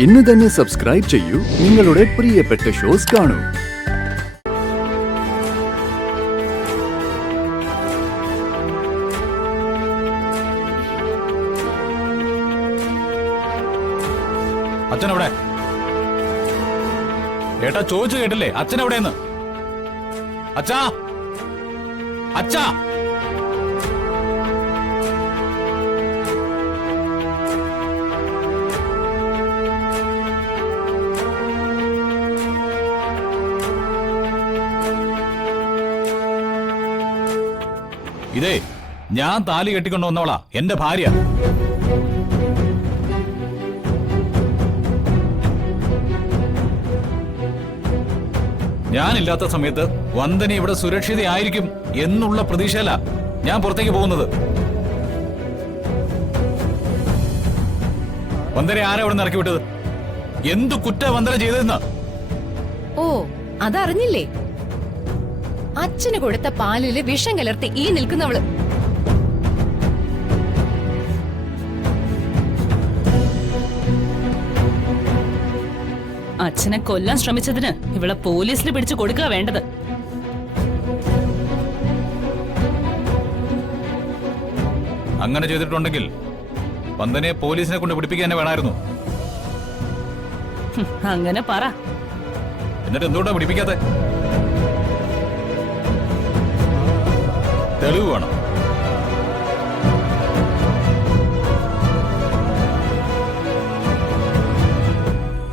ഇന്ന് തന്നെ സബ്സ്ക്രൈബ് ചെയ്യൂ, നിങ്ങളുടെ പ്രിയപ്പെട്ട ഷോസ് കാണൂ. അച്ഛനെവിടെ? ഏട്ടാ ചോദിച്ചു കേട്ടില്ലേ? അച്ഛനെവിടെയെന്ന്? അച്ഛാ, അച്ഛാ. ഇതേ ഞാൻ താലി കെട്ടിക്കൊണ്ടു വന്നവളാ, എന്റെ ഭാര്യ. ഞാനില്ലാത്ത സമയത്ത് വന്ദന ഇവിടെ സുരക്ഷിതയായിരിക്കും എന്നുള്ള പ്രതീക്ഷയല്ല ഞാൻ പുറത്തേക്ക് പോകുന്നത്. വന്ദന ആരാ ഇവിടെ നിന്ന് ഇറക്കി വിട്ടത്? എന്തു കുറ്റ വന്ദന ചെയ്തതെന്ന്? ഓ, അതറിഞ്ഞില്ലേ? അച്ഛന് കൊടുത്ത പാലില് വിഷം കലർത്തി ഈ നിൽക്കുന്നവള്. അച്ഛനെ കൊല്ലാൻ ശ്രമിച്ചതിന് ഇവളെ പോലീസിൽ പിടിച്ചു കൊടുക്കുക വേണ്ടത്. അങ്ങനെ ചെയ്തിട്ടുണ്ടെങ്കിൽ വന്ദനയെ പോലീസിനെ കൊണ്ട് പിടിപ്പിക്കാൻ വേണമായിരുന്നു. അങ്ങനെ പറ. എന്നിട്ട് എന്തുകൊണ്ടാ പിടിപ്പിക്കാതെ? തെളിവ് വേണം.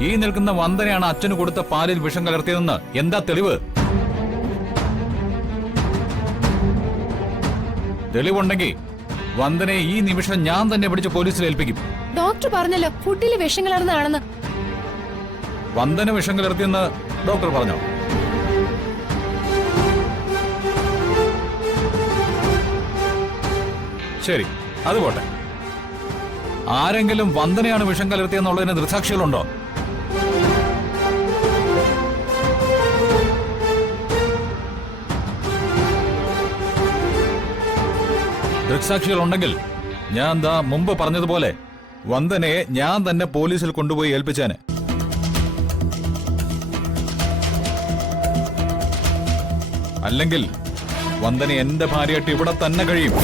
ഈ നിൽക്കുന്ന വന്ദനയാണ് അച്ഛന് കൊടുത്ത പാലിൽ വിഷം കലർത്തിയതെന്ന് എന്താ തെളിവ്? തെളിവുണ്ടെങ്കിൽ വന്ദനയെ ഈ നിമിഷം ഞാൻ തന്നെ പിടിച്ച് പോലീസിൽ ഏൽപ്പിക്കും. ഡോക്ടർ പറഞ്ഞല്ലോ ഫുഡില് വിഷം കലർന്നതാണെന്ന്. വന്ദന വിഷം കലർത്തിയെന്ന് ഡോക്ടർ പറഞ്ഞോ? ശരി, അത് പോട്ടെ. ആരെങ്കിലും വന്ദനയാണ് വിഷം കലർത്തിയെന്നുള്ളതിന് ദൃക്സാക്ഷികളുണ്ടോ? ദൃക്സാക്ഷികളുണ്ടെങ്കിൽ ഞാൻ ദാ മുമ്പ് പറഞ്ഞതുപോലെ വന്ദനയെ ഞാൻ തന്നെ പോലീസിൽ കൊണ്ടുപോയി ഏൽപ്പിച്ചേനെ. അല്ലെങ്കിൽ വന്ദന എന്റെ ഭാര്യയായിട്ട് ഇവിടെ തന്നെ കഴിയും.